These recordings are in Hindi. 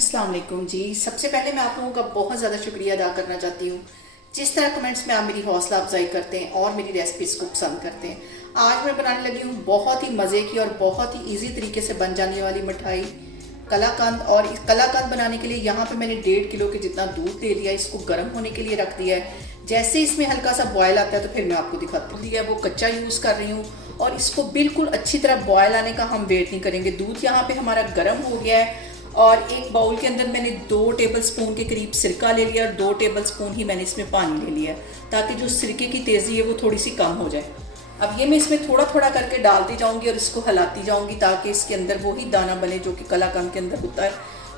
अस्सलाम वालेकुम जी। सबसे पहले मैं आप लोगों का बहुत ज़्यादा शुक्रिया अदा करना चाहती हूँ जिस तरह कमेंट्स में आप मेरी हौसला अफजाई करते हैं और मेरी रेसिपीज़ को पसंद करते हैं। आज मैं बनाने लगी हूँ बहुत ही मज़े की और बहुत ही इजी तरीके से बन जाने वाली मिठाई कलाकंद। और इस कलाकंद बनाने के लिए यहाँ पे मैंने 1.5 किलो के जितना दूध ले लिया, इसको गर्म होने के लिए रख दिया है। जैसे इसमें हल्का सा बॉयल आता है तो फिर मैं आपको दिखाती हूँ। दिया वो कच्चा यूज़ कर रही हूँ और इसको बिल्कुल अच्छी तरह बॉयल आने का हम वेट नहीं करेंगे। दूध यहाँ पे हमारा गर्म हो गया है और एक बाउल के अंदर मैंने 2 टेबलस्पून के करीब सिरका ले लिया और 2 टेबलस्पून ही मैंने इसमें पानी ले लिया ताकि जो सिरके की तेज़ी है वो थोड़ी सी कम हो जाए। अब ये मैं इसमें थोड़ा थोड़ा करके डालती जाऊंगी और इसको हिलाती जाऊंगी ताकि इसके अंदर वो ही दाना बने जो कि कलाकंद के अंदर होता है।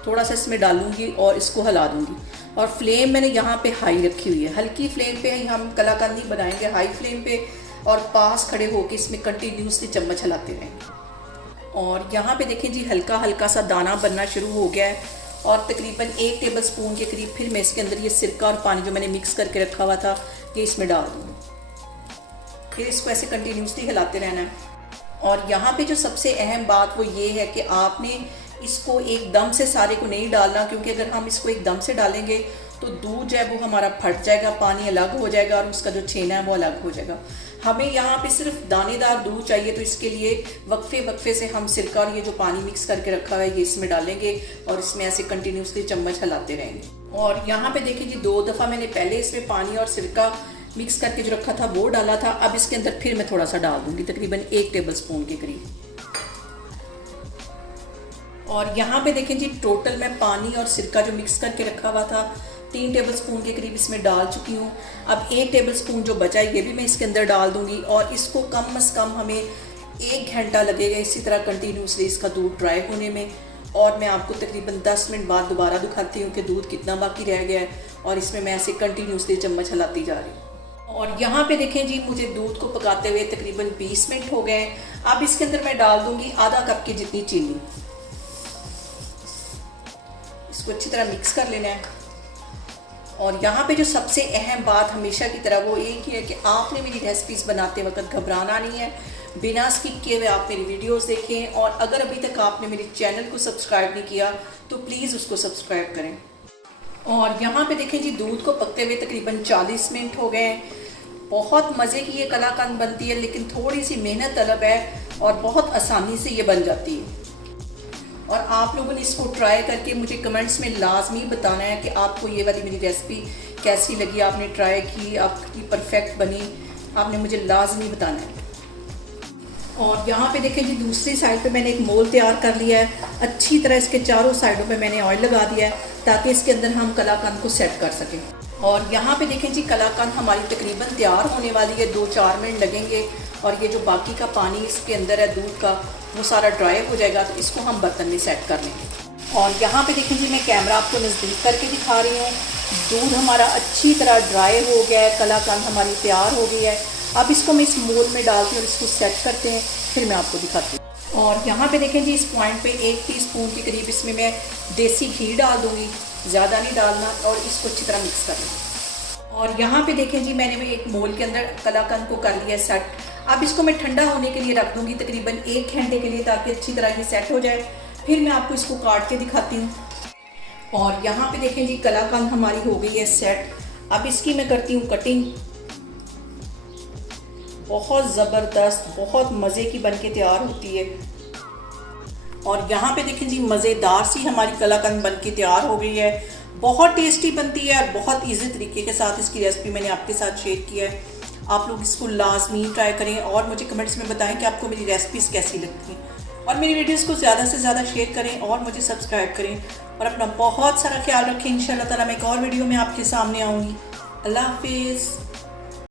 थोड़ा सा इसमें डालूंगी और इसको हिला दूंगी। और फ्लेम मैंने यहाँ पे हाई रखी हुई है, हल्की फ्लेम पे ही हम कलाकंद नहीं बनाएंगे, हाई फ्लेम पे और पास खड़े होकर इसमें कंटिन्यूसली चम्मच हिलाते रहेंगे। और यहाँ पे देखें जी हल्का हल्का सा दाना बनना शुरू हो गया है और तकरीबन 1 टेबलस्पून के करीब फिर मैं इसके अंदर ये सिरका और पानी जो मैंने मिक्स करके रखा हुआ था ये इसमें डाल दूँगी। फिर इसको ऐसे कंटिन्यूसली हिलाते रहना है। और यहाँ पे जो सबसे अहम बात वो ये है कि आपने इसको एकदम से सारे को नहीं डालना, क्योंकि अगर हम इसको एकदम से डालेंगे तो दूध जो है वो हमारा फट जाएगा, पानी अलग हो जाएगा और उसका जो छेना है वो अलग हो जाएगा। हमें यहाँ पे सिर्फ दानेदार दूध चाहिए, तो इसके लिए वक्फे वक्फे से हम सिरका और ये जो पानी मिक्स करके रखा है ये इसमें डालेंगे और इसमें ऐसे कंटिन्यूसली चम्मच हिलाते रहेंगे। और यहाँ पे देखिए जी 2 दफ़ा मैंने पहले इसमें पानी और सिरका मिक्स करके जो रखा था वो डाला था। अब इसके अंदर फिर मैं थोड़ा सा डाल दूंगी, तकरीबन 1 टेबलस्पून के करीब। और यहाँ पे देखें जी टोटल मैं पानी और सिरका जो मिक्स करके रखा हुआ था 3 टेबलस्पून के करीब इसमें डाल चुकी हूँ। अब 1 टेबलस्पून जो बचा है ये भी मैं इसके अंदर डाल दूंगी और इसको कम से कम हमें 1 घंटा लगेगा इसी तरह कंटिन्यूसली इसका दूध ड्राई होने में। और मैं आपको तकरीबन 10 मिनट बाद दोबारा दिखाती हूँ कि दूध कितना बाकी रह गया है और इसमें मैं ऐसे कंटिन्यूसली चम्मच हिलाती जा रही हूँ। और यहाँ पे देखें जी मुझे दूध को पकाते हुए तकरीबन 20 मिनट हो गए। अब इसके अंदर मैं डाल दूंगी आधा कप की जितनी चीनी। इसको अच्छी तरह मिक्स कर लेना है। और यहाँ पे जो सबसे अहम बात हमेशा की तरह वो एक ही है कि आपने मेरी रेसिपीज़ बनाते वक्त घबराना नहीं है, बिना स्किप किए हुए आप मेरी वीडियोस देखें। और अगर अभी तक आपने मेरे चैनल को सब्सक्राइब नहीं किया तो प्लीज़ उसको सब्सक्राइब करें। और यहाँ पे देखें जी दूध को पकते हुए तकरीबन 40 मिनट हो गए। बहुत मज़े की ये कलाकंद बनती है, लेकिन थोड़ी सी मेहनत तलब है और बहुत आसानी से ये बन जाती है। और आप लोगों ने इसको ट्राई करके मुझे कमेंट्स में लाजमी बताना है कि आपको ये वाली मेरी रेसिपी कैसी लगी, आपने ट्राई की, आपकी परफेक्ट बनी, आपने मुझे लाजमी बताना है। और यहाँ पे देखें जी दूसरी साइड पे मैंने एक मोल तैयार कर लिया है। अच्छी तरह इसके चारों साइडों पे मैंने ऑयल लगा दिया है ताकि इसके अंदर हम कलाकंद को सेट कर सकें। और यहाँ पे देखें जी कलाकंद हमारी तकरीबन तैयार होने वाली है, 2-4 मिनट लगेंगे और ये जो बाकी का पानी इसके अंदर है दूध का वो सारा ड्राई हो जाएगा, तो इसको हम बर्तन में सेट कर लेंगे। और यहाँ पे देखें जी मैं कैमरा आपको नज़दीक करके दिखा रही हूँ। दूध हमारा अच्छी तरह ड्राई हो गया है, कलाकंद हमारी तैयार हो गई है। अब इसको मैं इस मोल में डालती हूँ और इसको सेट करते हैं, फिर मैं आपको दिखाती हूँ। और यहाँ पे देखें जी इस पॉइंट पे 1 टीस्पून के करीब इसमें मैं देसी घी डाल दूँगी, ज़्यादा नहीं डालना, और इसको अच्छी तरह मिक्स कर लूँगी। और यहाँ पे देखें जी मैंने एक मोल के अंदर कलाकंद को कर लिया सेट। अब इसको मैं ठंडा होने के लिए रख दूँगी तकरीबन 1 घंटे के लिए ताकि अच्छी तरह ये सेट हो जाए। फिर मैं आपको इसको काट के दिखाती हूँ। और यहाँ पे देखें जी कलाकंद हमारी हो गई है सेट। अब इसकी मैं करती हूँ कटिंग। बहुत ज़बरदस्त, बहुत मज़े की बनके तैयार होती है। और यहाँ पे देखें जी मज़ेदार सी हमारी कलाकंद बनके तैयार हो गई है। बहुत टेस्टी बनती है और बहुत इजी तरीके के साथ इसकी रेसिपी मैंने आपके साथ शेयर किया है। आप लोग इसको लाजमी ट्राई करें और मुझे कमेंट्स में बताएं कि आपको मेरी रेसिपीज़ कैसी लगती हैं। और मेरी वीडियोज़ को ज़्यादा से ज़्यादा शेयर करें और मुझे सब्सक्राइब करें और अपना बहुत सारा ख्याल रखें। इंशाल्लाह ताला मैं एक और वीडियो में आपके सामने आऊँगी। अल्लाह हाफिज़।